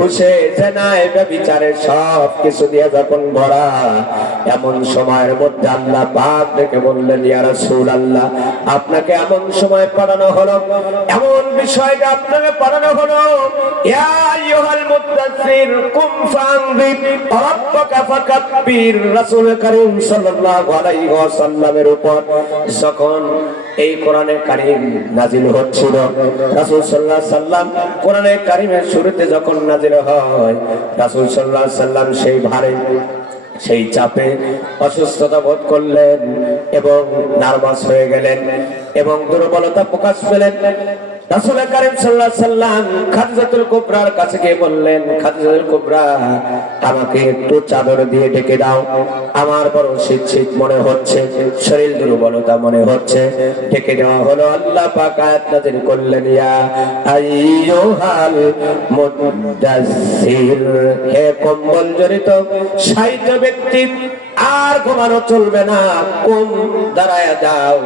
ঘুষে জেনায় ব্যভিচারে সব কিছু দিয়ে যখন ভরা, এমন সময়ের মধ্যে আল্লাহ পাক ডেকে বললেন, ইয়া রাসূলুল্লাহ, আপনাকে এমন সময় পাঠানো হলো, এমন বিষয়টা আপনাকে পাঠানো হলো, ইয়া আইয়ুহাল মুদ্দাসসির কুম ফানযির রাব্বাকা ফাকাব্বির। রাসূল কারীম সাল্লাল্লাহু আলাইহি ওয়াসাল্লামের উপর যখন এই কোরআনে কারীম নাজিল হচ্ছিল, রাসূল সাল্লাল্লাহু আলাইহি সাল্লাম কোরআনে কারীমের শুরুতে যখন নাজিল হয়, রাসূল সাল্লাল্লাহু আলাইহি সাল্লাম সেই ভারে, সেই চাপে অসুস্থতা বোধ করলেন এবং নার্ভাস হয়ে গেলেন এবং দুর্বলতা প্রকাশ পেলেন। রাসূল কারীম সাল্লাল্লাহু আলাইহি সাল্লাম খাদিজাতুল কুবরার কাছে গিয়ে বললেন, খাদিজাতুল কুবরা, আমাকে একটু চাদর দিয়ে ঢেকে দাও, আমার বড় শীত শীত মনে হচ্ছে, শরীর দুর্বলতা মনে হচ্ছে। ঢেকে দেওয়া হলো। আল্লাহ পাক আয়াত নাযিল করলেন, ইয়া আইয়ুহাল মুদ্দাসসির, হে কম্বল জড়িত শায়িত ব্যক্তি, আর ঘুমানো চলবে না, কুম, দাঁড়ায়া যাও,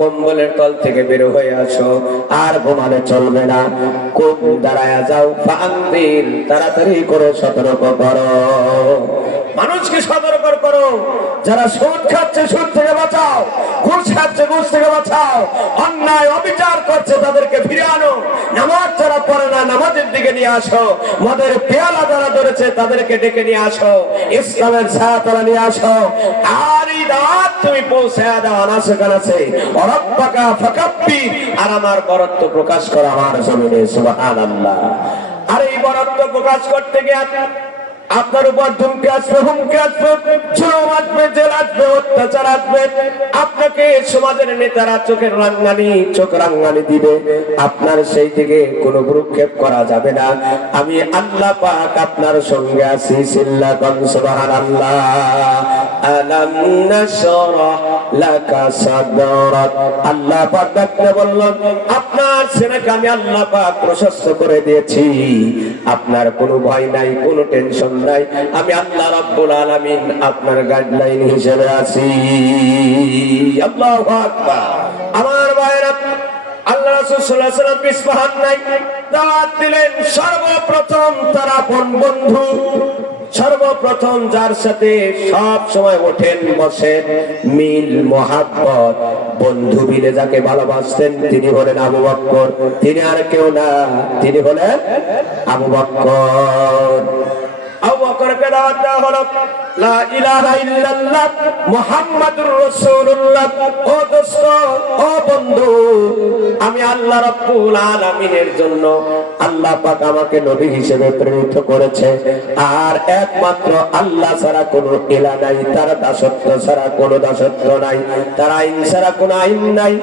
কম্বলের তল থেকে বের হয়ে আসো, আর ঘুমানো চলবে না, কুম, দাঁড়ায়া যাও, ফানযির, তাড়াতাড়ি করে সতর্ক করো, মানুষকে সতর্ক করো, যারা সুদ খাচ্ছে সুদ থেকে বাঁচাও, ঘুষ খাচ্ছে ঘুষ থেকে বাঁচাও, অন্যায় অবিচার করছে তাদেরকে ফিরে আনো, নামাজ যারা পড়ে না নামাজের দিকে নিয়ে আসো, মদের পেয়ালা যারা ধরেছে তাদেরকে ডেকে নিয়ে আসো, ইসলামের ছায়াতলা নিয়ে আসো, আর এই দাওয়াত তুমি পৌঁছায়া দাও আনাসে কানাসে, রাব্বাকা ফাকাব্বির, আর আমার বরত্ব প্রকাশ করো আমার জমিনে, সুবহানাল্লাহ। আর এই বরত্ব প্রকাশ করতে গিয়ে আপনার উপর ধুমকে আসবে, হুমকে আসবে, জুলুম আসবে, জেল আসবে, অত্যাচার আসবে, আপনাকে সমাজের নেতারা চোখের রাঙ্গানি, চোখ রাঙ্গানি দিবে, আপনার সেই দিকে কোনো ভ্রুক্ষেপ করা যাবে না। আমি আল্লাহ পাক আপনার সঙ্গে আছি, সিল্লাকান সুবহানাল্লাহ। আলাম নাশরাহ লাকা সাদরাক, আল্লাহ পাক ডাকতে বললেন, আপনার সিনাকে আমি আল্লাহ পাক প্রশস্ত করে দিয়েছি, আপনার কোনো ভয় নাই, কোনো টেনশন নাই, আমি আল্লাহ রাব্বুল আলামিন আপনার গাইডলাইন হিসেবে আছি। আল্লাহু আকবার। আমার ভাইরা, আল্লাহ রাসূল সাল্লাল্লাহু আলাইহি ওয়াসাল্লাম ইসফাহান নাই দাওয়াত দিলেন, সর্বপ্রথম তার আপন বন্ধু, সর্বপ্রথম যার সাথে সব সময় ওঠেন বসেন, মিল মহাব্বত, বন্ধু মিলে যাকে ভালোবাসতেন, তিনি হলেন আবু বকর, তিনি আর কেউ না, তিনি হলেন আবু বকর। আবু বকরকে দাওয়াত দেওয়া হলো, লা ইলাহা ইল্লাল্লাহ মুহাম্মাদুর রাসূলুল্লাহ। ও দোস্ত, ও বন্ধু, আমি আল্লাহ রাব্বুল আলামিনের জন্য আল্লাহ পাক আমাকে নবী হিসেবে প্রেরিত করেছে, আর একমাত্র আল্লাহ ছাড়া কোনো ইলাহ নাই, তার দাসত্ব ছাড়া কোনো দাসত্ব নাই, তার আইন ছাড়া কোনো আইন নাই।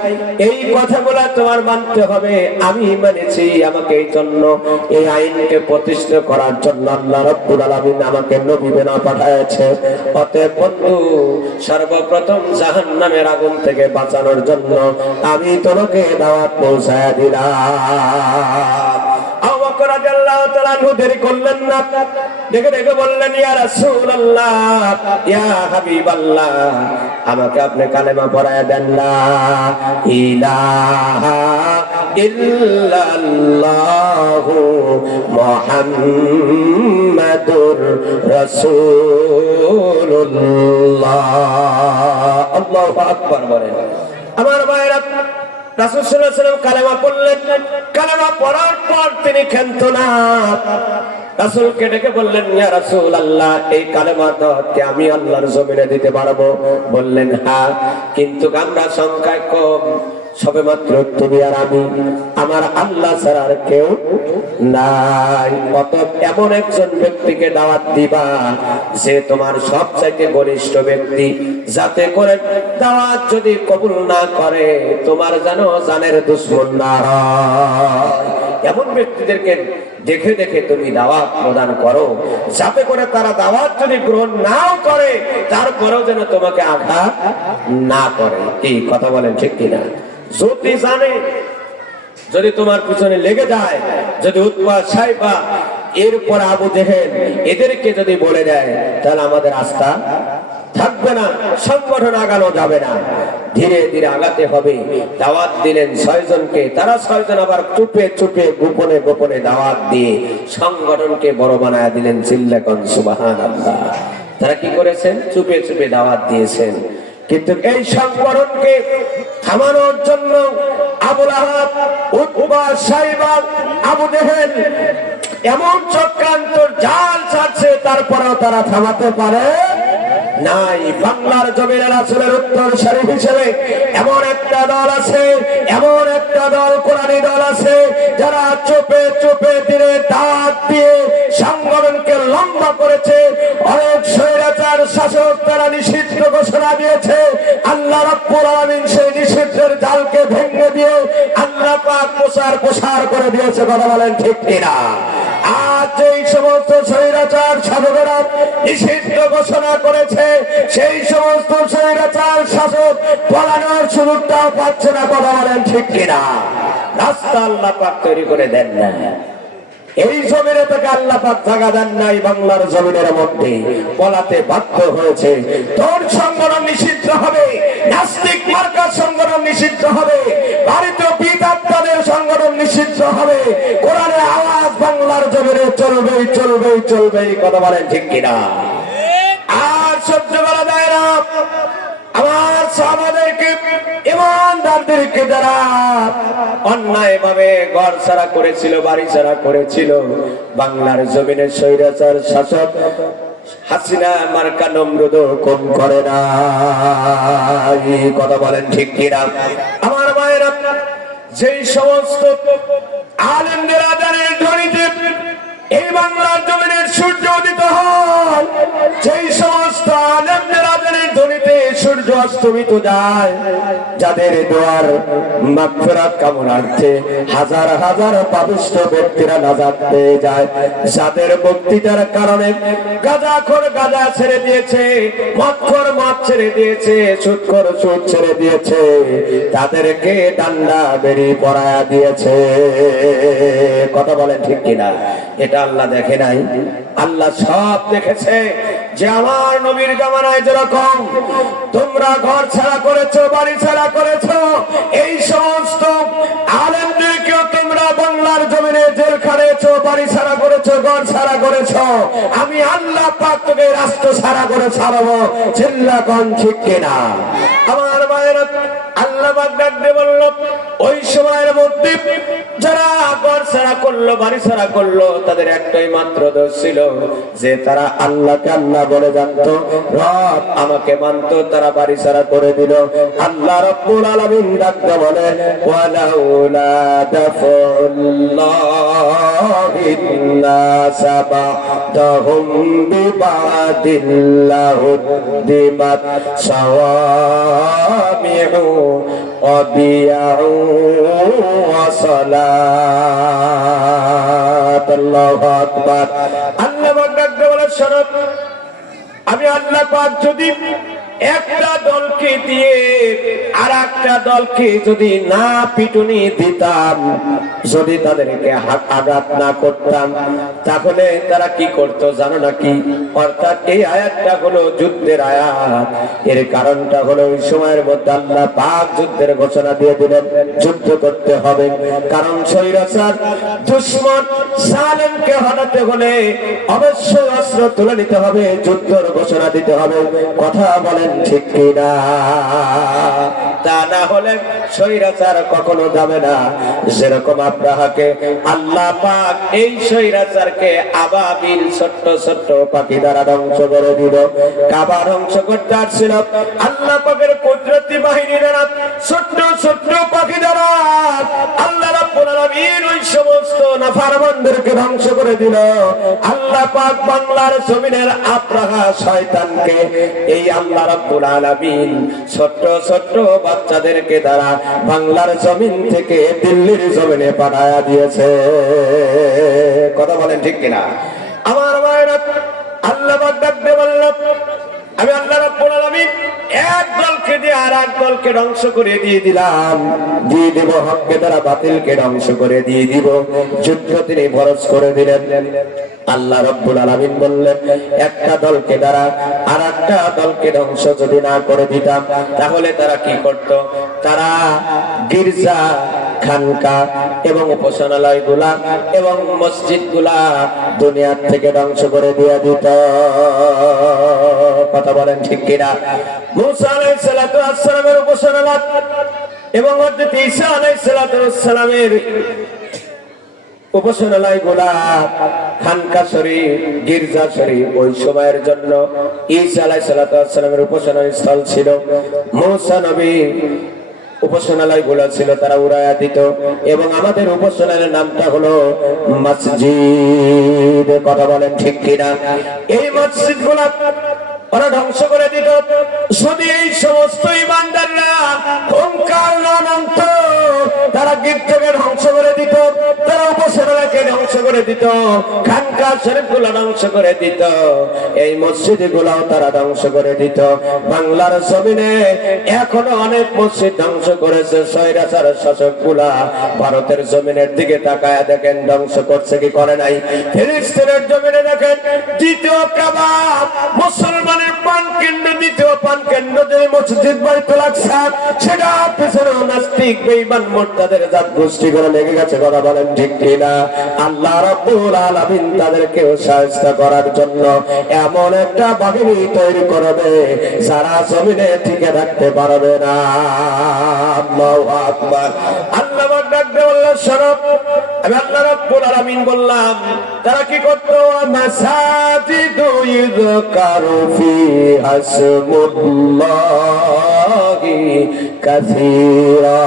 এই কথাগুলো তোমার মানতে হবে। আমি মেনেছি, আমাকে এই জন্য এই আইনকে প্রতিষ্ঠা করার জন্য আল্লাহ রাব্বুল আলামিন আমাকে নবী বানা পাঠিয়েছে। অতএব বন্ধু, সর্বপ্রথম জাহান্নামের আগুন থেকে বাঁচানোর জন্য আমি তোমাকে দাওয়াত পৌঁছায় দিলাম। আবু বকর রাদিয়াল্লাহু তাআলা আনহু দেরি করলেন না, দেখে দেখে বললেন, ইয়া রাসূলুল্লাহ, ইয়া হাবিবাল্লাহ, আমাকে আপনি কালেমা পড়ায় দেন, লা ইলাহা ইল্লাল্লাহু মুহাম্মাদুর রাসূলুল্লাহ। আল্লাহু আকবার বলেন। আমার ভাইরা, রাসূল সাল্লাল্লাহু আলাইহি ওয়াসাল্লাম কালেমা পড়লেন, কালেমা পড়ার পর তিনি ক্ষান্ত না, রাসূলকে ডেকে বললেন, ইয়া রাসূলুল্লাহ, এই কালেমা তো আমি আল্লাহর জমিনে দিতে পারবো? বললেন, হ্যাঁ, কিন্তু আমরা সংখ্যায় কম, সবেমাত্র তুমি আর আমি, আমার আল্লাহ ছাড়া আর কেউ নাই। অতএব এমন একজন ব্যক্তিকে দাওয়াত দিবা যে তোমার সবচাইতে ঘনিষ্ঠ ব্যক্তি, যাতে করে দাওয়াত যদি কবুল না করে তোমার যেন জানের দুশমন না হয়। এমন ব্যক্তিদেরকে দেখে দেখে তুমি দাওয়াত প্রদান করো, যাতে করে তারা দাওয়াত যদি গ্রহণ নাও করে তারপরেও যেন তোমাকে আঘাত না করে। এই কথা বলেন ঠিক কিনা? যদি জানে, যদি তোমার পিছনে লেগে যায়, যদি উতবা সাইবা এরপর আবু জেহেল এদেরকে যদি বলে দেয়, তাহলে আমাদের আস্থা থাকবে না, সংগঠন আগানো যাবে না, ধীরে ধীরে আগাতে হবে। দাওয়াত দিলেন 6 জনকে, তারা 6 জন আবার চুপে চুপে গোপনে গোপনে দাওয়াত দিয়ে সংগঠনকে বড় বানায় দিলেন। চিল্লাকন সুবহানাল্লাহ। তারা কি করেছেন? চুপে চুপে দাওয়াত দিয়েছেন। কিন্তু এই সংগঠনকে থামানোর জন্য আবু লাহাব, উতবা, সাইবা, আবু জেহেল এমন চক্রান্ত জাল ছাড়ছে, তারপরেও তারা থামাতে পারে নাই। বাংলার জমিনে রাসূলের উত্তর শরীফ হিসেবে এমন একটা দল আছে, এমন একটা দল, কোরআনী দল আছে, যারা চুপে চুপে দিনে দাঁত দিয়ে সংগঠনকে লম্বা করেছে। অনেক স্বৈরাচার শাসক তারা নিষিদ্ধ ঘোষণা দিয়েছে। আল্লাহ রাব্বুল আলামিন সেই নিষিদ্ধের জালকে ভেঙে দিয়ে আল্লাহ পাক প্রসার করে দিয়েছে। কথা বলেন ঠিক কিনা? আজ এই সমস্ত স্বৈরাচার শাসকেরা নিষিদ্ধ ঘোষণা করেছে, সেই সমস্ত স্বৈরাচার শাসক পালানোর সুযোগটাও পাচ্ছে না। কথা বলেন ঠিক কিনা? রাস্তা আল্লাহ পাক তৈরি করে দেন না, এই জমিনে থেকে আল্লাহ পাক জায়গা দেন নাই। বাংলার জমিনের মধ্যে পলাতে বাধ্য হয়েছে। তোর সংগঠন নিষিদ্ধ হবে, নাস্তিক মার্কা সংগঠন নিষিদ্ধ হবে, ভারতীয় বিদাতদের সংগঠন নিষিদ্ধ হবে। কোরআনের আওয়াজ বাংলার জমিনে চলবেই চলবেই চলবেই। কথা বলেন ঠিক কিনা? আর সহ্য করা যায় না। আমার সাহাবাদেরকে, ইমানদারদেরকে যারা অন্যায় ভাবে ঘর ছাড়া করেছিল, বাড়ি ছাড়া করেছিল, বাংলার জমিনে স্বৈরাচার শাসক হাসিনা মার্কা নমরুদ কম করে না। কথা বলেন ঠিক কিনা? আমার মায়েরা, যেই সমস্ত আলেমদের আজানের ধ্বনিতে এই বাংলার জমিনের সূর্য উদিত হয়, যেই সমস্ত আলেমদের আজানের ধ্বনিতে সূর্য অস্তমিত যায়, যাদের দোয়ার মাগফিরাত কামনার্থে হাজার হাজার পাপিষ্ঠ ব্যক্তিরা নাজাত পেয়ে যায়, যাদের বক্তৃতার কারণে গাঁজাখোর গাঁজা ছেড়ে দিয়েছে, মদখোর মদ ছেড়ে দিয়েছে, সুদখোর সুদ ছেড়ে দিয়েছে, তাদেরকে ডান্ডা বেরি পরায়া দিয়েছে। কথা বলেন ঠিক কিনা? এটা আল্লাহ দেখে নাই? আল্লাহ সব দেখেছে। যে আমার নবীর জামানায় যেরকম তোমরা ঘর ছাড়া করেছো, বাড়ি ছাড়া করেছো, এই সমস্ত আলেমদেরকেও তোমরা বাংলার জমিনে জেল খাটিয়েছো, বাড়ি ছাড়া করেছো, ঘর ছাড়া করেছো। আমি আল্লাহ পাক তোকে রাষ্ট্র ছাড়া করে ছাড়াবো। চিল্লাকন ঠিক কিনা? আমার মায়েরা, আল্লাহ পাক ডাক দিয়ে বলল, ওই সময়ের মধ্যে যারা ঘর ছাড়া করলো, বাড়ি ছাড়া করলো, তাদের একটাই মাত্র দোষ ছিল যে তারা আল্লাহকে আল্লাহ বলে জানতো, রব আমাকে মানতো, তারা বাড়ি ছাড়া করে দিল। আল্লাহ রাব্বুল আলামিন ডাক দিয়ে বলে, ওয়ালাউলা দাফুল্লাহিন নাসা বা'দাহুম বিবাদিল্লাহু দিমাত সাওয়ামিউ ওয়াবিয়াউ ওয়াসালাত। আল্লাহু আকবার। আল্লাহ ডাক দিয়ে বলে, শোনো, আমি আল্লাহ পাক যদি একটা দলকে দিয়ে আর একটা দলকে যদি না পিটুনি দিতাম, যদি তাদেরকে আঘাত না করতাম, তাহলে তারা কি করতো জানো নাকি? অর্থাৎ এই আয়াতটা হলো যুদ্ধের আয়াত। এর কারণটা হলো ওই সময়ের মধ্যে আল্লাহ পাক যুদ্ধের ঘোষণা দিয়ে দিলেন, যুদ্ধ করতে হবে। কারণ স্বৈরাচার দুশমন জালেমকে হটাতে হলে অবশ্যই অস্ত্র তুলে নিতে হবে, যুদ্ধের ঘোষণা দিতে হবে। কথা বলেন ঠিক কিনা? তা না হলে স্বৈরাচার কখনো যাবে না। যেরকম আব্রাহাকে আল্লাহ পাক এই স্বৈরাচারকে আবাবিল ছোট্ট ছোট্ট পাখি দ্বারা ধ্বংস করে দিল। কাবা ধ্বংস করতে আসছিল আল্লাহ পাকের কুদরতি বাহিনী দ্বারা, ছোট্ট ছোট্ট পাখি দ্বারা আল্লাহ রাব্বুল আলামিন ওই সমস্ত নাফরমানদেরকে ধ্বংস করে দিল। আল্লাহ পাক বাংলার জমিনের আব্রাহা শয়তানকে এই আল্লাহ রাব্বুল আলামিন ছোট্ট ছোট্ট বাচ্চাদেরকে দ্বারা বাংলার জমিন থেকে দিল্লির জমিনে পাঠায়া দিয়েছে। কথা বলেন ঠিক কিনা? আমার মায়েরা, আল্লাহ পাক ডাক দিয়ে বলল, আমি আল্লাহ রাব্বুল আলামিন এক দলকে দিয়ে আর এক দলকে ধ্বংস করে দিয়ে দিলাম, দিয়ে দিব হককে দ্বারা বাতিলকে ধ্বংস করে দিয়ে দিব। যুদ্ধ তিনি ফরজ করে দিলেন। আল্লাহ রাব্বুল আলামিন বললেন, একটা দলকে দ্বারা আর একটা দলকে ধ্বংস যদি না করে দিতাম তাহলে তারা কি করত? তারা গির্জা, খানকা এবং উপাসনালয়গুলা এবং মসজিদগুলা দুনিয়ার থেকে ধ্বংস করে দিয়ে দিত। কথা বলেন ঠিক কিনা? মুসা আলাইহিস সালাতু ওয়াস সালামের উপাসনালয় এবং হযরত ঈসা আলাইহিস সালাতু ওয়াস সালামের উপাসনালয়গুলা, খানকা শরীফ, গির্জা শরীফ ওই সময়ের জন্য ঈসা আলাইহিস সালাতু ওয়াস সালামের উপাসনার স্থল ছিল। মুসা নবী উপাসনালয়গুলো ছিল তারা উড়াইয়া দিত এবং আমাদের উপাসনালয়ের নামটা হলো মসজিদ। কথা বলেন ঠিক কিনা? এই মসজিদগুলা ওরা ধ্বংস করে দিত। যদি এই সমস্ত ইমানদাররা ওঙ্কার না মানত, তারা গির্জাকে ধ্বংস করে দিত, তারা উপাসনালয়কে ধ্বংস করে দিত, খানকা শরীফগুলো ধ্বংস করে দিত, এই মসজিদগুলোও তারা ধ্বংস করে দিত। বাংলার জমিনে এখনো অনেক মসজিদ ধ্বংস করেছে স্বৈরাচার শাসকগুলা। ভারতের জমিনের দিকে তাকায়া দেখেন ধ্বংস করছে কি করে নাই? ফিলিস্তিনের জমিনে দেখেন দ্বিতীয় কাবা, মুসলমানের পান কেন্দ্র, দ্বিতীয় পান কেন্দ্র যে মসজিদ বাইতুল আকসা, সেটা পেছনে নাস্তিক বেঈমান মুরতাদের জাত গোষ্ঠী করে লেগে গেছে। কথা বলেন ঠিক কিনা? আল্লাহ রাব্বুল আলামিন তাদেরকে সাহায্য করার জন্য এমন একটা বাহিনী তৈরি করবে যারা জমিনে টিকে থাকতে পারবে না। আল্লাহু আকবার। আল্লাহ ডাকতে বললেন, শোনো, আমি আল্লাহ রাব্বুল আলামিন বললাম তারা কি করতো? মাসাজিদু ইযকারু ফিহা ইসমুল্লাহি কাসীরা।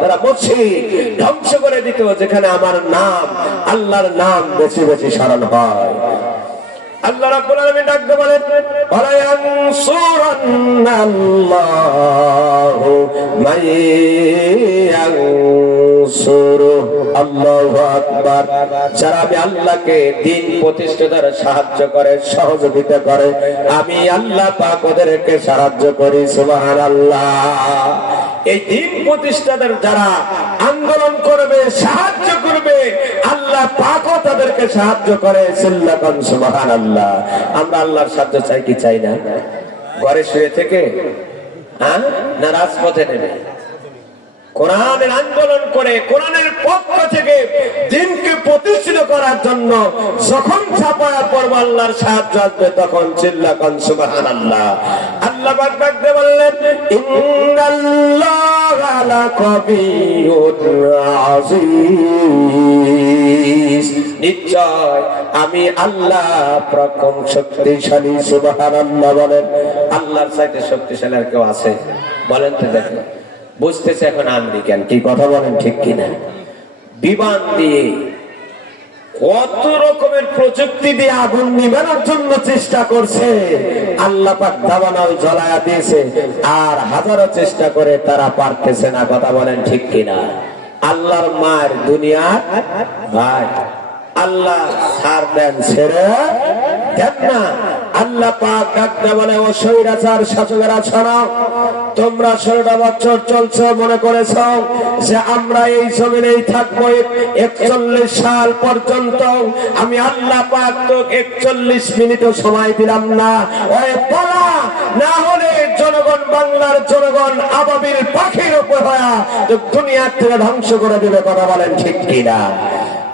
তারা মসজিদ ধ্বংস করে দিত যেখানে আমার নাম, আল্লাহর নাম বেশি বেশি স্মরণ হয়। আল্লাহ রাব্বুল আলামিন ডাকতে বলেন, ওয়ালা ইয়ানসুরান্নাল্লাহু মাইয়ানসুরু। আল্লাহু আকবার। যারা আমি আল্লাহকে দ্বীন প্রতিষ্ঠার সাহায্য করে, সহযোগিতা করে, আমি আল্লাহ পাক ওদেরকে সাহায্য করি। সুবহানাল্লাহ। এই দ্বীন প্রতিষ্ঠার যারা আন্দোলন করবে, সাহায্য করবে, আল্লাহ পাকও তাদেরকে সাহায্য করে। সিল্লাকান সুবহানাল্লাহ। আমরা আল্লাহর সাহায্য চাই কি চাই না? ঘরে শুয়ে থেকে না রাজপথে নেমে কোরআনের আন্দোলন করে, কোরআনের পক্ষ থেকে দ্বীনকে প্রতিষ্ঠিত করার জন্য যখন ছাপায়া পড়ব আল্লাহর সাহায্য আসবে, তখন চিল্লাকান সুবহানাল্লাহ। আল্লাহ পাক ডাকতে বললেন, ইন্নাল্লাহা লাকাবিয়ুন আযীজ। নিশ্চয় আমি আল্লাহ প্রকম শক্তিশালী। সুবহানাল্লাহ বলেন। আল্লাহর চাইতে শক্তিশালী আর কেউ আছে? বলেন তো দেখেন। বুঝতেছে এখন আমেরিকান কি কথা বলেন ঠিক কিনা? বিমান দিয়ে কত রকমের প্রযুক্তি দিয়ে আগুন নিভানোর জন্য চেষ্টা করছে, আল্লাহ পাক দাবানল জ্বলায়া দিয়েছে, আর হাজারো চেষ্টা করে তারা পারতেছে না। কথা বলেন ঠিক কিনা? আল্লাহর মার দুনিয়া ভাই, আল্লাহ ছাড় দেন, ছেড়ে দেন না। আল্লাহ পাক ডাকতে বলে, ও স্বৈরাচার শাসকেরা শোনো, তোমরা 16টা বছর চলছে মনে করেছ যে আমরা এই জমিনেই থাকবো 41 সাল পর্যন্ত। আমি আল্লাহ পাক তো 41 মিনিটও সময় দিলাম না। ওই বলা না হলে জনগণ, বাংলার জনগণ আবাবিল পাখির উপর হয়া দুনিয়ার থেকে ধ্বংস করে দিবে। কথা বলেন ঠিক কিনা?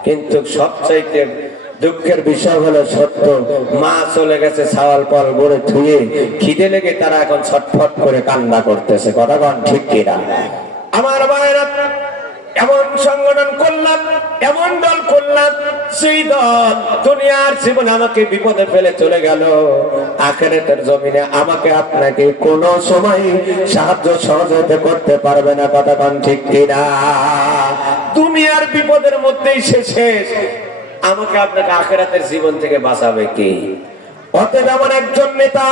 কিন্তু সবচাইতে দুঃখের বিষয় হলো সত্য, মা চলে গেছে ছাওয়াল পাল গড়ে থুয়ে, খিদে লেগে তারা এখন ছটফট করে কান্না করতেছে। কথা বলেন ঠিক কিনা? আমার ভাইরা, এমন সংগঠন করলাম, এমন দল করলাম, সেই দল দুনিয়ার জীবনে আমাকে বিপদে ফেলে চলে গেল, আখিরাতের জমিনে আমাকে আপনাকে কোনো সময় সাহায্য সহযোগিতা করতে পারবে না। কথা বলেন ঠিক কিনা? দুনিয়ার বিপদের মধ্যেই শেষ, আমাকে আপনাকে আখিরাতের জীবন থেকে বাঁচাবে কে? অতএব এমন একজন নেতা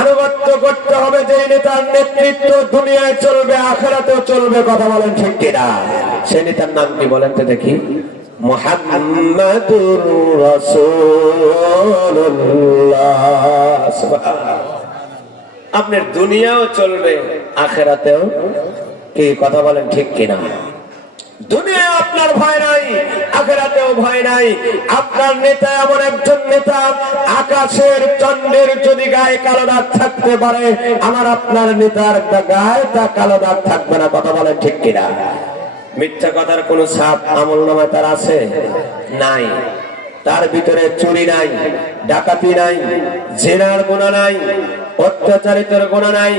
আনুগত্য করতে হবে যে নেতার নেতৃত্ব দুনিয়ায় চলবে, আখিরাতেও চলবে। কথা বলেন ঠিক কিনা? সেই নেতার নাম কি বলেন তো দেখি? মুহাম্মাদুর রাসূলুল্লাহ। সুবহানাল্লাহ। আপনার দুনিয়াও চলবে, আখেরাতেও। কি কথা বলেন, ঠিক কিনা? দুনিয়া আপনার ভয় নাই, আখেরাতেও ভয় নাই। আপনার নেতা এমন একজন নেতা, আকাশের চন্দ্রের যদি গায়ে কালো দাগ থাকতে পারে, আমার আপনার নেতার গায়ে তা কালো দাগ থাকবে না। কথা বলেন, ঠিক কিনা? মিথ্যা কথার কোন ছাপ আমলনামায় তার আছে? নাই। তার ভিতরে চুরি নাই, ডাকাতি নাই, জেনার গুনাহ নাই, অত্যাচারিতের গুনাহ নাই,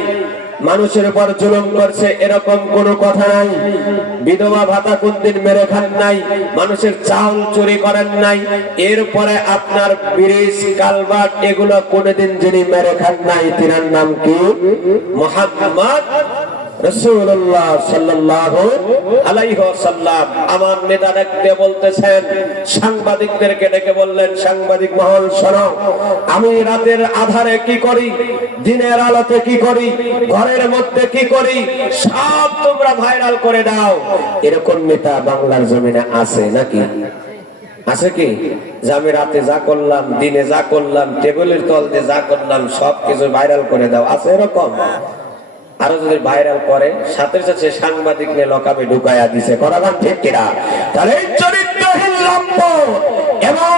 মানুষের উপর জুলুম করছে এরকম কোনো কথা নাই, বিধবা ভাতা কোনদিন মেরে খান নাই, মানুষের চাউল চুরি করেন নাই, এরপরে আপনার ব্রিজ কালভার্ট এগুলো কোনদিন যিনি মেরে খান নাই, তিনার নাম কি? মুহাম্মদ রাসূলুল্লাহ সাল্লাল্লাহু আলাইহি ওয়াসাল্লাম। আমার নেতা দেখতে বলতেছেন, সাংবাদিকদেরকে ডেকে বললেন, সাংবাদিক মহল শোনো, আমি রাতের আধারে কি করি, দিনের আলোতে কি করি, ঘরের মধ্যে কি করি, সব তোমরা ভাইরাল করে দাও। এরকম নেতা বাংলার জমিনে আছে নাকি? আছে কি? যে আমি রাতে যা করলাম, দিনে যা করলাম, টেবিলের তল দিয়ে যা করলাম, সবকিছু ভাইরাল করে দাও, আছে এরকম? আরো যদি ভাইরাল করে, সাথে সাথে সাংবাদিক নিয়ে লকাপে ঢুকাইয়া দিছে। করাগান ঠিক কিনা? তাহলে চরিত্রহীন লম্পট এবং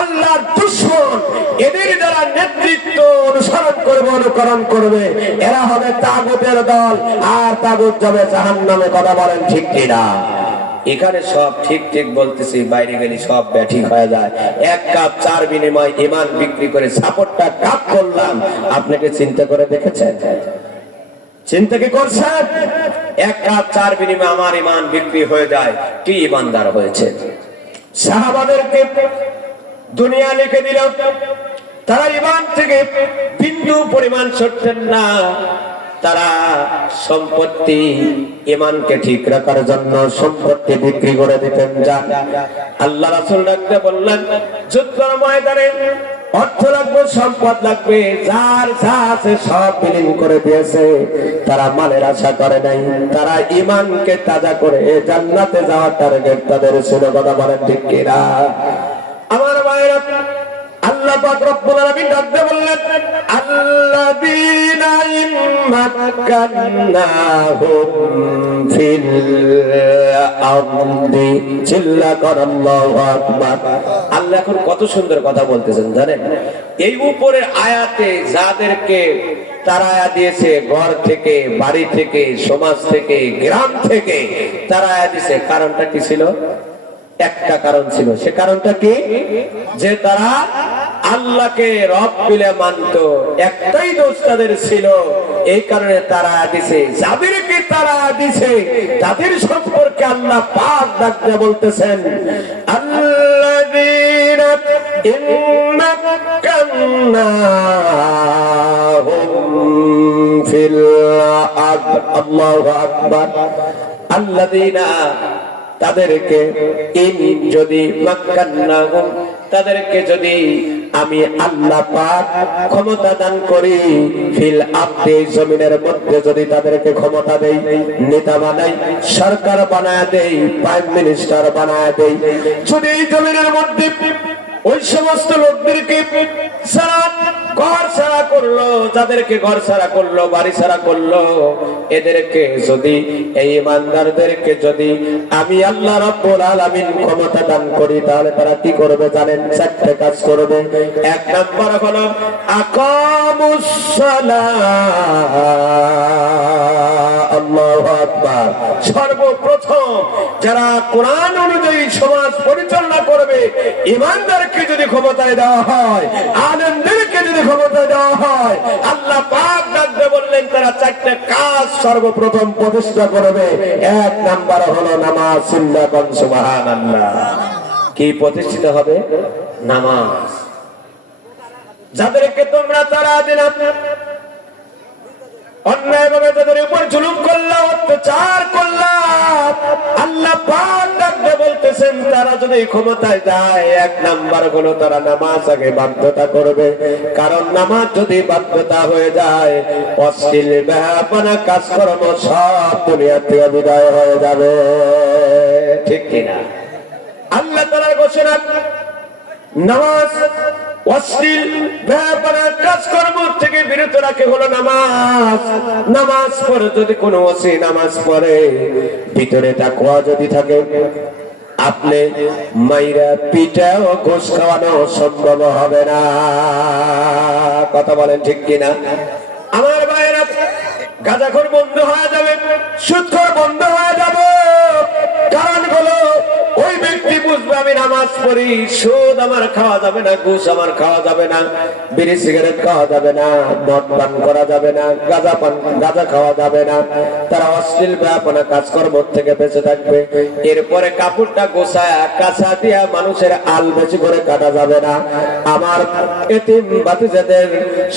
আল্লাহর দুশমন, এদের যারা নেতৃত্ব অনুসরণ করবে, অনুকরণ করবে, এরা হবে তাগুতের দল, আর তাগুত যাবে জাহান্নামে। কথা বলেন, ঠিক কিনা? এখানে সব ঠিক ঠিক বলতেছি, বাইরে গেলে সব ব্যাঠিক হয়ে যায়। এক কাপ চার বিনিময় ইমান বিক্রি করে সাপোর্টটা কাপ করলাম। আপনাকে চিন্তা করে দেখেছেন? চিন্তা কি করছেন? এক কাপ চার বিনিময়ে আমার ইমান বিক্রি হয়ে যায়, কি ইমানদার হয়েছে? সাহাবাদেরকে দুনিয়া লিখে দিল, তারা ইমান থেকে বিন্দু পরিমাণ সরতেন না। তারা সম্পত্তি, ইমানকে ঠিক রাখার জন্য সম্পত্তি বিক্রি করে দিতেন। যা আল্লাহ রাসূল ডাকতে বললেন, যুদ্ধের ময়দানে অর্থ লাগবে, সম্পদ লাগবে, যার যা আছে সব বিলীন করে দিয়েছে। তারা মালের আশা করে নাই, তারা ইমানকে তাজা করে জান্নাতে যাওয়ার টার্গেট তাদের ছিল। কথা বলেন, ঠিক কিনা? আমার ভাইরা, আল্লাহ পাক রব্বুল আলামিন ডাকতে বললেন, আল্লাযীনা ইম্মাক্কান্নাহুম ফিল আরদি, চিল্লা করাল্লাহু আকবার। আল্লাহ এখন কত সুন্দর কথা বলতেছেন জানেন? এই উপরের আয়াতে যাদেরকে তারায়া দিয়েছে, ঘর থেকে, বাড়ি থেকে, সমাজ থেকে, গ্রাম থেকে তারায়া দিয়েছে, কারণটা কি ছিল? একটা কারণ ছিল। সে কারণটা কি? যে তারা আল্লাহকে রব বলে মানত। একটাই দোষ তাদের ছিল, এই কারণে তারা দিছে। যাদেরকে তারা দিছে তাদের সম্পর্কে আল্লাহ পাক ডাকতে বলতেছেন, আল্লাযীনা ইম্মাক্কান্নাহুম ফিল আরদ। আল্লাহু আকবার। আল্লাযীনা, তাদেরকে, যদি মাক্কান্নাহুম, তাদেরকে যদি আমি আল্লাহ পাক ক্ষমতা দান করি, ফিল আরদি, জমিনের মধ্যে যদি তাদেরকে ক্ষমতা দেই, নেতা বানাই, সরকার বানায় দেই, প্রাইম মিনিস্টার বানায় দেই, যদি এই জমিনের মধ্যে ওই সমস্ত লোকদেরকে সারা ঘর ছাড়া করলো, যাদেরকে ঘর ছাড়া করলো, বাড়ি ছাড়া করলো, এদেরকে যদি, এই ইমানদারদেরকে যদি আমি আল্লাহ রাব্বুল আলামিন ক্ষমতা দান করি, তাহলে তারা কি করবে জানেন? চারটি কাজ করবে। এক নাম্বার হলো আকামুস সালাহ। আল্লাহু আকবার। সর্বপ্রথম যারা কোরআন অনুযায়ী সমাজ পরিচালনা করবে, ইমানদারকে যদি ক্ষমতায় দেওয়া হয়, আলেমদেরকে যদি ক্ষমতায় দেওয়া হয়, আল্লাহ পাক ডাকতে বললেন তারা চারটি কাজ সর্বপ্রথম প্রতিষ্ঠা করবে। এক নাম্বার হলো নামাজ। সুবহানাল্লাহ। কি প্রতিষ্ঠিত হবে? নামাজ। যাদেরকে তোমরা তারা দিলাম, অন্যায়ভাবে তাদের উপর জুলুম করলাম, অত্যাচার করলাম, আল্লাহ পাক ডাকতে বলতেছেন তারা যদি ক্ষমতায় যায়, এক নাম্বার হলো তারা নামাজ আগে বাধ্যতা করবে। কারণ নামাজ যদি বাধ্যতা হয়ে যায়, অশ্লীল বেহায়াপনা কাজকর্ম সব দুনিয়া থেকে বিদায় হয়ে যাবে। ঠিক কিনা? আল্লাহ তাআলার ঘোষণা, নামাজ অশ্লীল ব্যাপারের কাজকর্ম থেকে বিরত রাখে হলো নামাজ। নামাজ পড়ে যদি কোনো ওসি নামাজ পড়ে, ভিতরে তাকওয়া যদি থাকে, আপনি মাইরা পিঠা ও ঘুষ খাওয়ানো সম্ভব হবে না। কথা বলেন ঠিক কিনা? আমার ভাইয়েরা, গাঁজাখোর বন্ধ হয়ে যাবে, সুদখোর বন্ধ হয়ে যাবে। কারণ হলো ওই ব্যক্তি বুঝবে আমি নামাজ পড়ি, সুদ আমার খাওয়া যাবে না, ঘুষ আমার খাওয়া যাবে না, বিড়ি সিগারেট খাওয়া যাবে না, মদ পান করা যাবে না, গাঁজা খাওয়া যাবে না। তারা অশ্লীল ব্যাপার কাজকর্ম থেকে বেঁচে থাকবে। এরপরে কাপড়টা গোছায়া কাছা দিয়া মানুষের আল বেশি করে কাটা যাবে না। আমার এতিম ভাতিজাদের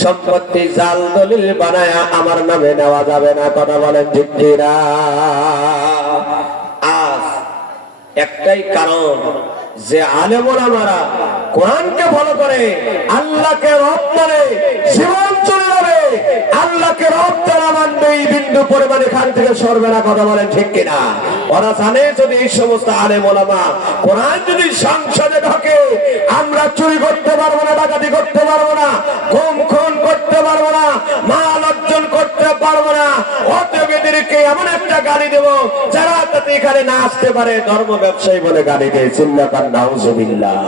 সম্পত্তি জাল দলিল বানায়া আমার নামে নেওয়া যাবে না। কথা বলেন ঠিক কিনা? আজ একটাই কারণ যে আলেম ওলামারা কোরআনকে ফলো করে, আল্লাহকে রব মানে জীবন চলে যাবে, আল্লাহকে রব তারা মানবে, এই বিন্দু পরিমাণ এখান থেকে সরবে না। কথা বলেন ঠিক কিনা? ওরা জানে যদি এই সমস্ত আলেম ওলামা কোরআন যদি সংসদে ঢোকে, আমরা চুরি করতে পারবো না, ডাকাতি করতে পারবো না, খুন করতে পারবো না, মাল অর্জন করতে পারবো না। অতএব এদেরকে এমন একটা গালি দেবো যারা তাতে এখানে না আসতে পারে। ধর্ম ব্যবসায়ী বলে গালি দেয়, চিল্লা কার নাউজুবিল্লাহ।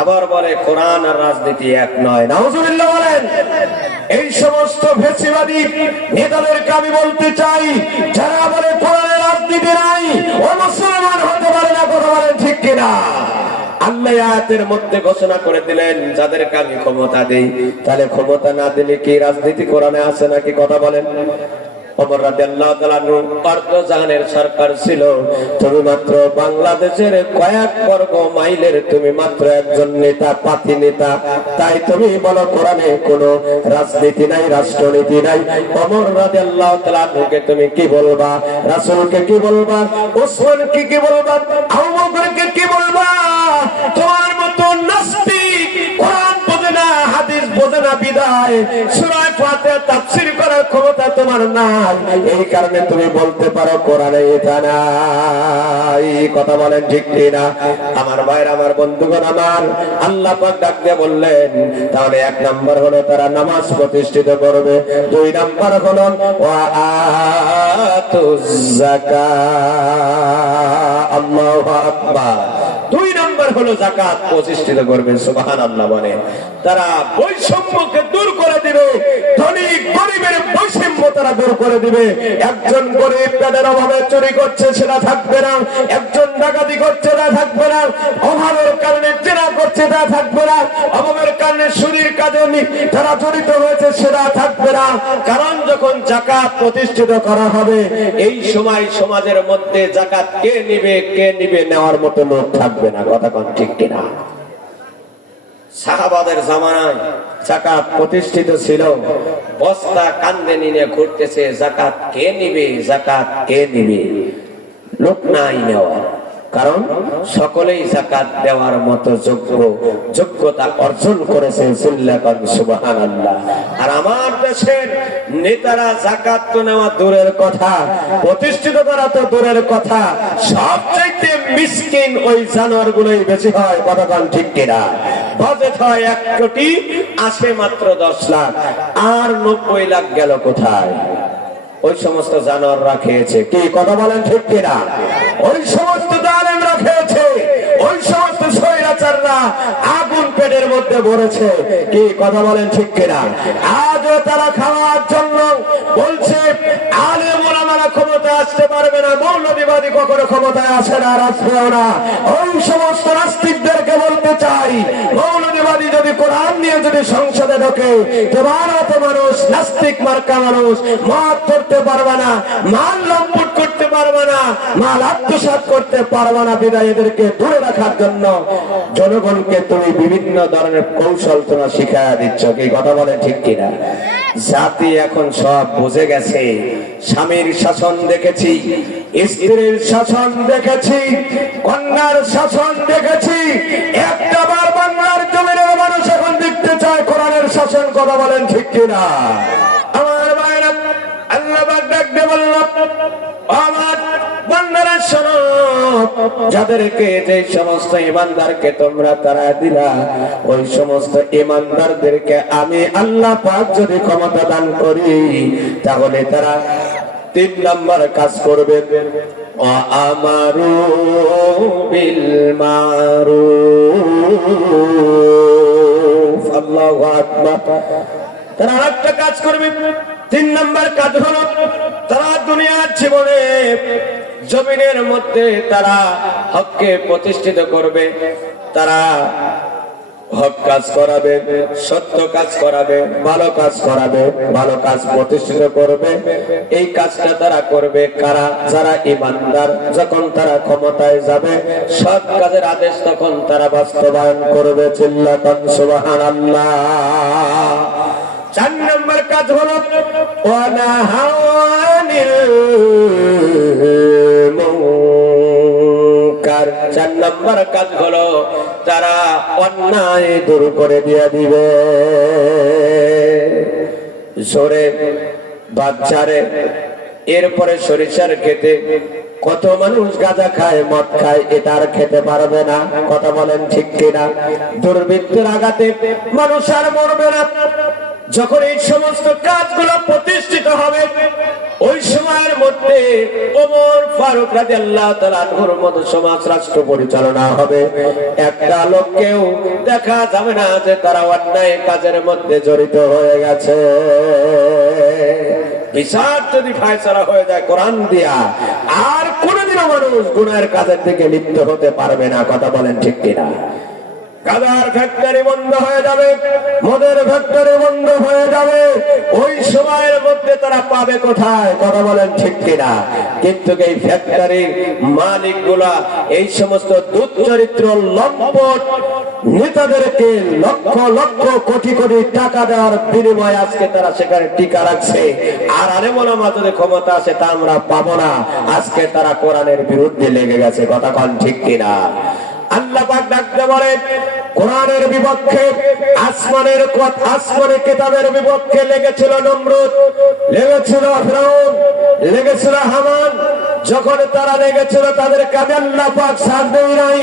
আবার বলে কোরআন আর রাজনীতি এক নয়, নাউজুবিল্লাহ বলেন। এই সমস্ত ফেসিবাদী নেতাদেরকে আমি বলতে চাই, যারা বলে কোরআনের রাজনীতি নাই, ও মুসলমান হতে পারে না। কথা বলেন ঠিক কিনা? আল্লাহ আয়াতের মধ্যে ঘোষণা করে দিলেন, যাদেরকে আমি ক্ষমতা দেই, তাহলে ক্ষমতা না দিলে কি রাজনীতি কোরআনে আছে নাকি? কথা বলেন। ওমর রাদিয়াল্লাহু তাআলা আনহু অর্ধজাহানের সরকার ছিল, তুমি মাত্র বাংলাদেশের কয়েক বর্গ মাইলের তুমি মাত্র একজন নেতা, পাতি নেতা, তাই তুমি বলো কোরআনে কোনো রাজনীতি নাই, রাষ্ট্রনীতি নাই। ওমর রাদিয়াল্লাহু তাআলা আনহুকে তুমি কি বলবা? রাসূলকে কি বলবা? ওসমানকে কি বলবা? আবু বকরকে কি বলবা? তোমার মতো নাস্তিক কোরআন বোঝে না, হাদিস বোঝে না বিদায় সূরা ফাতিহা তাফসীর করার ক্ষমতা তোমার নাই। এই কারণে তুমি বলতে পারো কোরআনে এটা নাই। কথা বলেন ঠিক কিনা? আমার ভাইরা, আমার বন্ধুগণ, আমার আল্লাহ পাক ডাক দিয়ে বললেন, তাহলে এক নাম্বার হলো তারা নামাজ প্রতিষ্ঠিত করবে, দুই নাম্বার হলো ওয়া আতুজ যাকাত। আল্লাহু আকবার। দুই নাম্বার হলো যাকাত প্রতিষ্ঠিত করবে। সুবহানাল্লাহ বলে। তারা বৈষম্যকে দূর করে দিবে, ধনী গরিবের বৈষম্য তারা দূর করে দিবে। একজন গরিব পেটের অভাবে চুরি করছে সেটা থাকবে না, একজন ডাকাতি করছে তা থাকবে না, অভাবের কারণে জেনা করছে তা থাকবে না, অভাবের কারণে চুরির কাজে তারা জড়িত হয়েছে সেটা থাকবে না। কারণ যখন যাকাত প্রতিষ্ঠিত করা হবে, এই সময় সমাজের মধ্যে যাকাত কে নিবে নেওয়ার মতো লোক থাকবে না। কথা কোন ঠিক কিনা? সাহাবাদের জামানায় যাকাত প্রতিষ্ঠিত ছিল, বস্তা কান্দে নিয়ে ঘুরতেছে, যাকাত কে নিবে, লোক নাই নেওয়া। কারণ সকলেই যাকাত দেওয়ার মতো যোগ্যতা অর্জন করেছে। সুবহানাল্লাহ। আর আমার দেশের নেতারা যাকাত তো নেওয়া দূরের কথা, প্রতিষ্ঠিত করা তো দূরের কথা, সবচেয়ে মিসকিন ওই জানোয়ারগুলোই বেশি হয়। কথা বল ঠিক কিনা? বাজেট হয় 1 কোটি, আসে মাত্র 10 লাখ, আর 90 লাখ গেল কোথায়? ওই সমস্ত জানোয়াররা খেয়েছে। কি কথা বলেন ঠিক কিনা? ওই সমস্ত জালেমরা খেয়েছে, ওই সমস্ত স্বৈরাচাররা আগুন পেটের মধ্যে ভরেছে। কি কথা বলেন ঠিক কিনা? আজও তারা খাওয়ার জন্য বলছে আলেম ওলামারা ক্ষমতায় আসতে পারবে না, মৌলবাদী কখনো ক্ষমতায় আসে না, আর আসবেও না। ওই সমস্ত নাস্তিকদেরকে বলতে চাই, মৌলবাদী যদি কোরআন নিয়ে যদি সংসদে ঢোকে, তোমার মতো মানুষ, নাস্তিক মার্কা মানুষ, মত করতে পারবে না, মাল লম্পট করতে পারবে না, মাল আত্মসাৎ করতে পারবে না। বিদায় এদেরকে দূরে রাখার জন্য জনগণকে তুমি বিভিন্ন ধরনের কৌশল তোমরা শিখাইয়া দিচ্ছ। কি কথা বলে ঠিক কিনা? জাতি এখন সব বুঝে গেছে। স্বামীর শাসন দেখেছি, স্ত্রীর শাসন দেখেছি, কন্যার শাসন দেখেছি, একটা বার বাংলার জমিনের মানুষ এখন দেখতে চায় কোরআনের শাসন। কথা বলেন ঠিক কিনা? আমার ভাইরা, আল্লাহ পাক ডাক দিয়ে বলল, আমার বান্দারা শোনো, যাদেরকে যে সমস্ত ইমানদারকে তোমরা তারা দিলা, ওই সমস্ত ইমানদারদেরকে আমি আল্লাহ পাক যদি ক্ষমতা দান করি, তাহলে তারা 3 নম্বর কাজ করবে, আমারু বিল মারুফ। আল্লাহু আকবার। তারা আরেকটা কাজ করবে, 3 নম্বর কাজ হলো তারা দুনিয়ার জীবনে জমিনের মধ্যে তারা হককে প্রতিষ্ঠিত করবে, তারা হক কাজ করাবে, সত্য কাজ করাবে, ভালো কাজ করাবে, ভালো কাজ প্রতিষ্ঠিত করবে। এই কাজটা তারা করবে কারা? যারা ইমানদার। যখন তারা ক্ষমতায় যাবে, সৎ কাজের আদেশ তখন তারা বাস্তবায়ন করবে। চিল্লাতান সুবহানাল্লাহ। 4 নম্বর কাজ হলো ওয়ানাহানিল মুনকার। 4 নম্বর কাজ হলো তারা অন্যায় দূর করে দিয়ে দিবে। জোরে বাচ্চারে, এরপরে সরিষার খেতে কত মানুষ গাঁজা খায়, মদ খায়, এটা আর খেতে পারবে না। কথা বলেন ঠিক কিনা? দুর্বৃত্তের আঘাতে মানুষ আর মরবে না। যখন এই সমস্ত কাজগুলো প্রতিষ্ঠিত হবে, ওই সময়ের মধ্যে ওমর ফারুক রাদিয়াল্লাহু তাআলা আনহুর মতো সমাজ রাষ্ট্র পরিচালনা হবে। একটা লোককেও দেখা যাবে না যে তারা অন্যায় কাজের মধ্যে জড়িত হয়ে গেছে। বিচার যদি ফায়সালা হয়ে যায় কোরআন দিয়া, আর কোনদিনও মানুষ গুনাহের কাজের দিকে লিপ্ত হতে পারবে না। কথা বলেন ঠিক কিনা? গাজার ফ্যাক্টরি বন্ধ হয়ে যাবে, মদের ফ্যাক্টরি বন্ধ হয়ে যাবে। ওই সময়ের মধ্যে তারা পাবে কোথায়? কথা বলেন ঠিক কিনা? কিন্তু এই ফ্যাক্টরির মালিকগুলা এই সমস্ত দুশ্চরিত্র লম্পট নেতাদেরকে লক্ষ লক্ষ কোটি কোটি টাকা দেওয়ার বিনিময়ে আজকে তারা সেখানে টিকা রাখছে। আর আলেমুল উলামা যদি ক্ষমতা আসে তা আমরা পাবো না। আজকে তারা কোরআনের বিরুদ্ধে লেগে গেছে। কথা বলেন ঠিক কিনা? আল্লাহ পাক ডাকতে বলেন কোরআনের বিপক্ষে, আসমানের কিতাবের বিপক্ষে লেগেছিল নমরুদ, লেগেছিল ফিরআউন, লেগেছিল হামান। যখন তারা লেগেছিল তাদের কাজে আল্লাহ পাক সাথ দেয় নাই।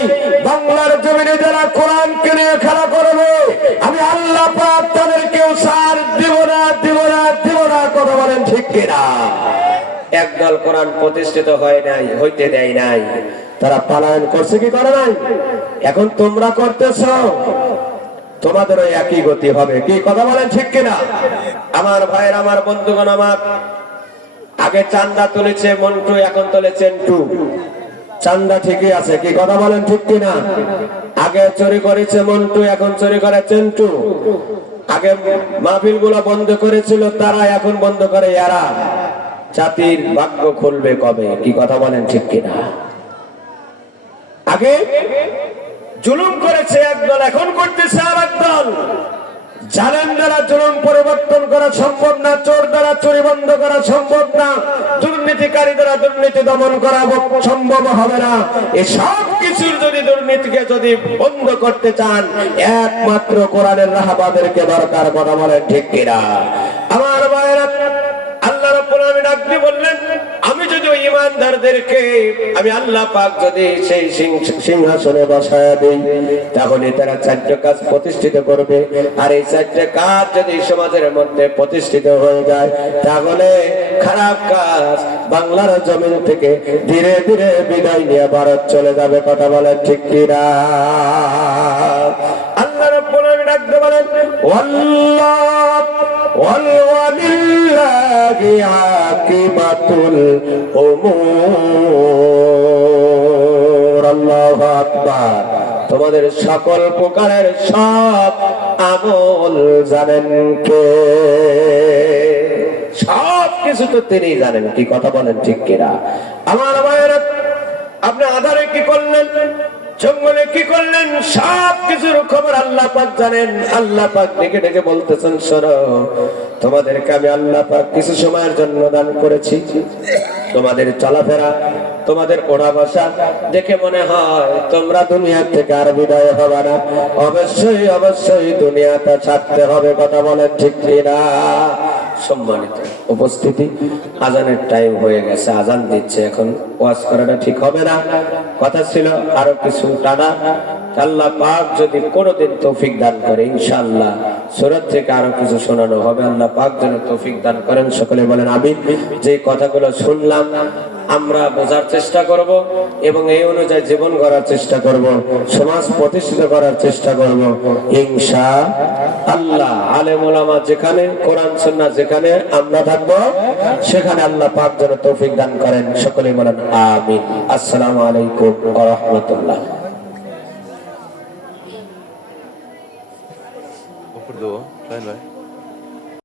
বাংলার জমিনে যারা কোরআনকে নিয়ে খেলা করবে, আমি আল্লাহ পাক তাদেরকেও সাথ দিব না, দিব না, দিব না। কথা বলেন ঠিক কিনা? একদল কোরআন প্রতিষ্ঠিত হয় নাই, হইতে দেয় নাই। তারা পালায়ন করছে কি করে নাই? এখন তোমরা করতেছ, তোমাদেরও একই গতি হবে। কি কথা বলেন ঠিক কিনা? আমার ভাইয়ের, আমার বন্ধুগণ, আমার আগে চান্দা তুলেছে মন্টু, এখন তোলে চেন্টু। চান্দা ঠিকই আছে। কি কথা বলেন ঠিক কিনা? আগে চুরি করেছে মন্টু, এখন চুরি করে চেন্টু। আগে মাহফিল গুলো বন্ধ করেছিল তারা, এখন বন্ধ করে এরা। জাতির ভাগ্য খুলবে কবে? কি কথা বলেন ঠিক কিনা? আগে জুলুম করেছে একদল, এখন করতেছে আর একদল। জালেম দ্বারা জুলুম পরিবর্তন করা সম্ভব না, চোর দ্বারা চুরি বন্ধ করা সম্ভব না, দুর্নীতিকারী দ্বারা দুর্নীতি দমন করা সম্ভব হবে না। এসব কিছুর যদি দুর্নীতিকে যদি বন্ধ করতে চান, একমাত্র কোরআনের রাহবারদেরকে দরকার। কথা বলেন ঠিক কিনা? আমার ভাইয়েরা, আল্লাহ রাব্বুল আলামিন আপনি বললেন, আমি যদি ওই ইমানদারদেরকে আমি আল্লাহ পাক যদি সেই সিংহাসনে বসায় দেই, তাহলে তারা 4টা কাজ প্রতিষ্ঠিত করবে। আর এই 4টা কাজ যদি সমাজের মধ্যে প্রতিষ্ঠিত হয়ে যায়, তাহলে খারাপ কাজ বাংলার জমিন থেকে ধীরে ধীরে বিদায় নিয়ে ভারত চলে যাবে। কথা বলেন ঠিক কিনা? আল্লাহ রাব্বুল আলামিন ডাকতে বলেন, ওয়ালিল্লাহি আকিবাতুল উমুর। আল্লাহু আকবার। তোমাদের সকল প্রকারের সব আমল জানেন কে? সব কিছু তো তিনি জানেন। কি কথা বলেন ঠিক কিনা? আমার ভাইয়েরা, আপনি আধারে কি করলেন, জঙ্গলে কি করলেন, সব কিছুর খবর আল্লাহ পাক জানেন। আল্লাহ পাক ডেকে ডেকে বলতেছেন, শোনো, তোমাদেরকে আমি আল্লাহ পাক কিছু সময়ের জন্য দান করেছি। তোমাদের চলাফেরা, তোমাদের ওড়া ভাষা দেখে মনে হয় তোমরা দুনিয়া থেকে আর বিদায় হবে না। অবশ্যই অবশ্যই দুনিয়াটা ছাড়তে হবে। কথা বলেন ঠিক কিনা? সম্মানিত উপস্থিতি। আজানের টাইম হয়ে গেছে, আজান দিচ্ছে, এখন ওয়াজ করাটা ঠিক হবে না। কথা ছিল আরো কিছু টানা। আল্লাহ পাক যদি কোনোদিন তৌফিক দান করে ইনশাআল্লাহ সূরত থেকে আরো কিছু শোনানো হবে। আল্লাহ পাক যেন তৌফিক দান করেন, সকলে বলেন আমিন। যে কথাগুলো শুনলাম আমরা বোঝার চেষ্টা করব এবং এই অনুযায়ী জীবন গড়ার চেষ্টা করব, সমাজ প্রতিষ্ঠিত করার চেষ্টা করব ইনশাআল্লাহ। আলেম ওলামা যেখানে, কোরআন সুন্নাহ যেখানে আমরা থাকব সেখানে আল্লাহ পাক যেন তৌফিক দান করেন, সকলে বলেন আমিন। আসসালামু আলাইকুম ওয়া রাহমাতুল্লাহ। Por favor, vai.